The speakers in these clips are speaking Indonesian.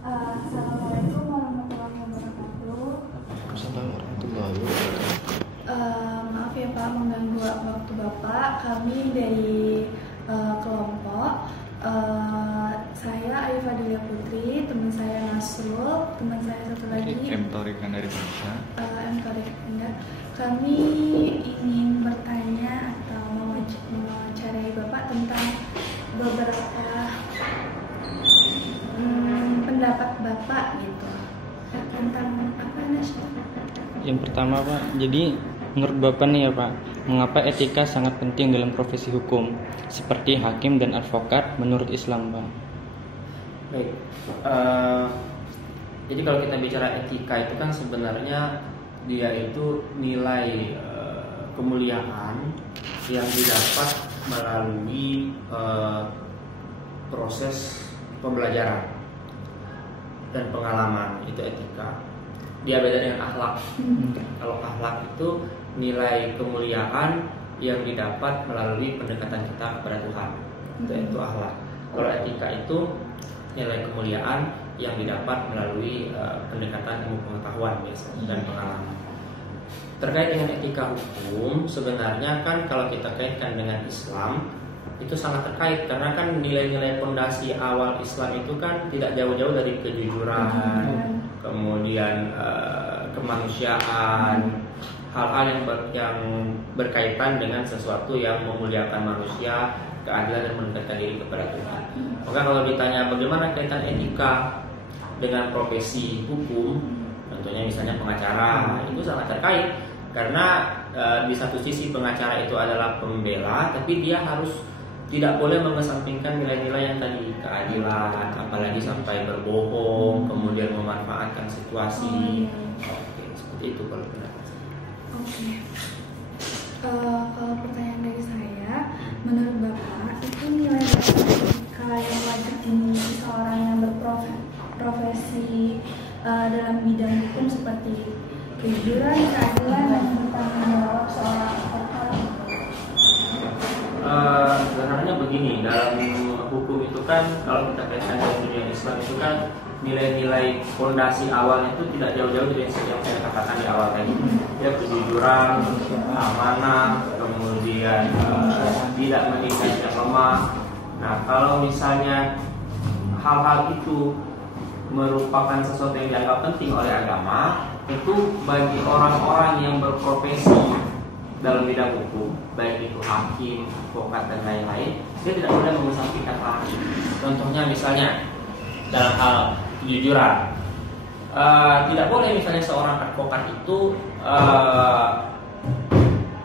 Assalamualaikum warahmatullahi wabarakatuh. Assalamualaikum warahmatullahi wabarakatuh. Maaf ya Pak mengganggu waktu Bapak. Kami dari kelompok. Saya Ayu Fadilia Putri, teman saya Nasrul, teman saya satu lagi M. Torikan dari Indonesia. M. Torik. Kami ingin bertanya atau mewawancarai Bapak tentang beberapa pendapat Bapak gitu tentang apa Nas? Yang pertama Pak, jadi menurut Bapak nih ya Pak, mengapa etika sangat penting dalam profesi hukum seperti hakim dan advokat menurut Islam Pak? Baik, jadi kalau kita bicara etika itu kan sebenarnya dia itu nilai kemuliaan yang didapat melalui proses pembelajaran dan pengalaman, itu etika. Dia beda dengan akhlak. Kalau akhlak itu nilai kemuliaan yang didapat melalui pendekatan kita kepada Tuhan, itu akhlak. Kalau etika itu nilai kemuliaan yang didapat melalui pendekatan ilmu pengetahuan biasanya dan pengalaman. Terkait dengan etika hukum, sebenarnya kan kalau kita kaitkan dengan Islam itu sangat terkait, karena kan nilai-nilai fondasi awal Islam itu kan tidak jauh-jauh dari kejujuran, kemudian kemanusiaan, hal-hal yang berkaitan dengan sesuatu yang memuliakan manusia, keadilan dan mendekatkan diri kepada Tuhan. Maka kalau ditanya bagaimana kaitan etika dengan profesi hukum, tentunya misalnya pengacara, itu sangat terkait, karena di satu sisi pengacara itu adalah pembela, tapi dia harus tidak boleh mengesampingkan nilai-nilai yang tadi, keadilan, apalagi sampai berbohong, kemudian memanfaatkan situasi. Oke, seperti itu kalau pendapat saya. Oke. Kalau pertanyaan dari saya, menurut Bapak itu nilai dasar etika yang wajib dimiliki seorang yang berprofesi dalam bidang hukum seperti kejujuran, keadilan, dan bertanggung jawab seorang advokat. Sebenarnya begini, dalam hukum itu kan kalau kita kaitkan dengan dunia Islam itu kan nilai-nilai fondasi awalnya itu tidak jauh-jauh dari yang saya katakan di awal tadi, ya kejujuran, amanah, kemudian tidak meninggalkan yang lemah. Nah, kalau misalnya hal-hal itu merupakan sesuatu yang dianggap penting oleh agama, itu bagi orang-orang yang berprofesi dalam bidang hukum, baik itu hakim, advokat dan lain-lain, dia tidak boleh mengesampingkan hal ini. Contohnya misalnya dalam hal kejujuran, tidak boleh misalnya seorang advokat itu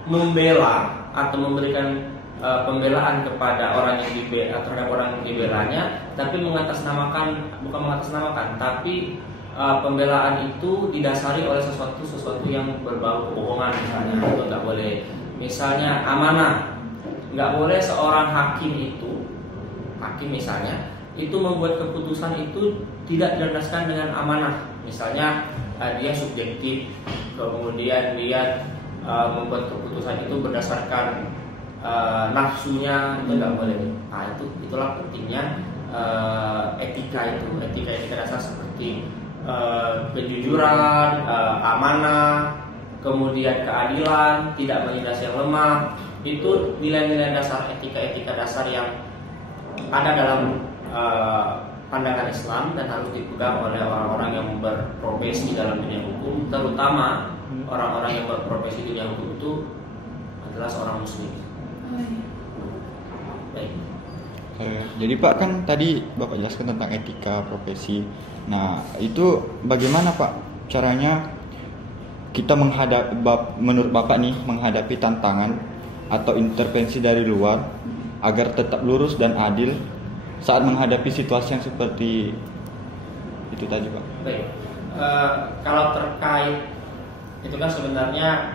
membela atau memberikan pembelaan kepada orang yang terhadap orang yang dibelanya, tapi bukan mengatasnamakan, tapi pembelaan itu didasari oleh sesuatu yang berbau kebohongan, misalnya itu nggak boleh. Misalnya amanah, nggak boleh seorang hakim misalnya itu membuat keputusan itu tidak didasarkan dengan amanah. Misalnya dia subjektif, kemudian dia membuat keputusan itu berdasarkan nafsunya, itu nggak boleh. Nah, itulah pentingnya etika dasar seperti kejujuran, amanah, kemudian keadilan, tidak menindas yang lemah. Itu nilai-nilai dasar, etika dasar yang ada dalam pandangan Islam dan harus dipegang oleh orang-orang yang berprofesi dalam dunia hukum, terutama orang-orang yang berprofesi di dunia hukum itu adalah seorang muslim. Baik. Jadi Pak, kan tadi Bapak jelaskan tentang etika profesi. Nah, itu bagaimana Pak caranya kita menurut Bapak nih menghadapi tantangan atau intervensi dari luar agar tetap lurus dan adil saat menghadapi situasi yang seperti itu tadi Pak? Baik, kalau terkait itu kan sebenarnya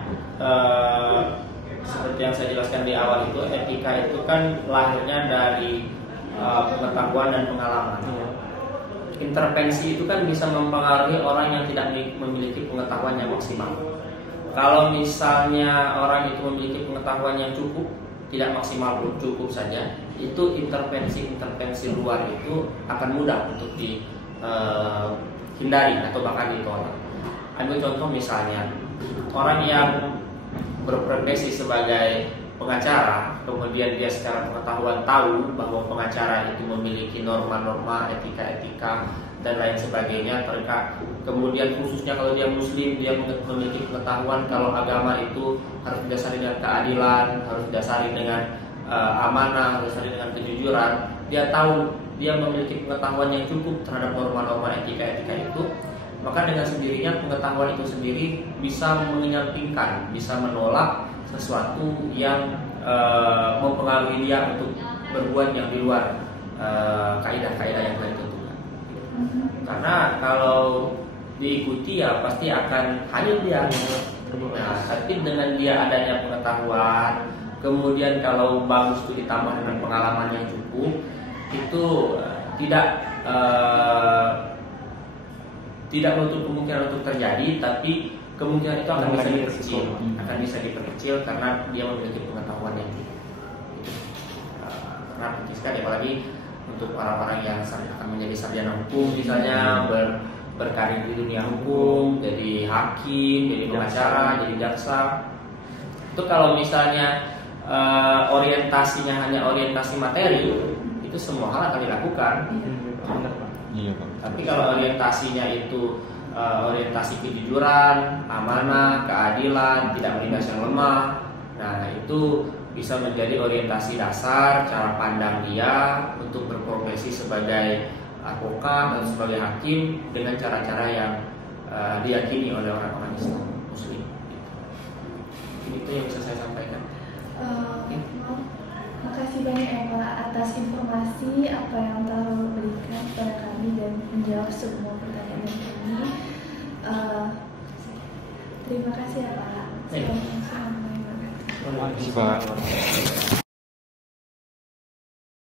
seperti yang saya jelaskan di awal itu, etika itu kan lahirnya dari pengetahuan dan pengalaman. Intervensi itu kan bisa mempengaruhi orang yang tidak memiliki pengetahuan yang maksimal. Kalau misalnya orang itu memiliki pengetahuan yang cukup, tidak maksimal pun cukup saja, itu intervensi luar itu akan mudah untuk hindari atau bahkan ditolak. Ambil contoh misalnya orang yang berprofesi sebagai pengacara, kemudian dia secara pengetahuan tahu bahwa pengacara itu memiliki norma-norma, etika-etika dan lain sebagainya terkait. Kemudian khususnya kalau dia muslim, dia memiliki pengetahuan kalau agama itu harus didasari dengan keadilan, harus didasari dengan amanah, harus didasari dengan kejujuran. Dia tahu, dia memiliki pengetahuan yang cukup terhadap norma-norma etika-etika itu, maka dengan sendirinya pengetahuan itu sendiri bisa menyampingkan, bisa menolak sesuatu yang mempengaruhi dia untuk berbuat yang di luar kaidah-kaidah yang telah ditentukan. Karena kalau diikuti ya pasti akan hanyut dia. Nah, tapi dengan dia adanya pengetahuan, kemudian kalau bagus itu ditambah dengan pengalaman yang cukup, itu tidak menutup kemungkinan untuk terjadi, tapi kemungkinan itu akan bisa diperkecil karena dia memiliki pengetahuan yang cukup. Karena penting sekali, apalagi untuk orang-orang yang akan menjadi sarjana hukum misalnya, berkarir di dunia hukum, jadi hakim, jadi pengacara, jadi jaksa. Itu kalau misalnya orientasinya hanya orientasi materi, itu semua hal akan dilakukan. Iya, Pak. Tapi kalau orientasinya itu orientasi kejujuran, amanah, keadilan, tidak menindas yang lemah, nah itu bisa menjadi orientasi dasar cara pandang dia untuk berprofesi sebagai advokat atau sebagai hakim dengan cara-cara yang diyakini oleh orang-orang Islam Muslim. Itu yang bisa saya sampaikan. Makasih banyak ya Pak atas informasi apa yang telah berikan kepada kami dan menjawab semua pertanyaan kami. Terima kasih ya Pak. Terima kasih Pak.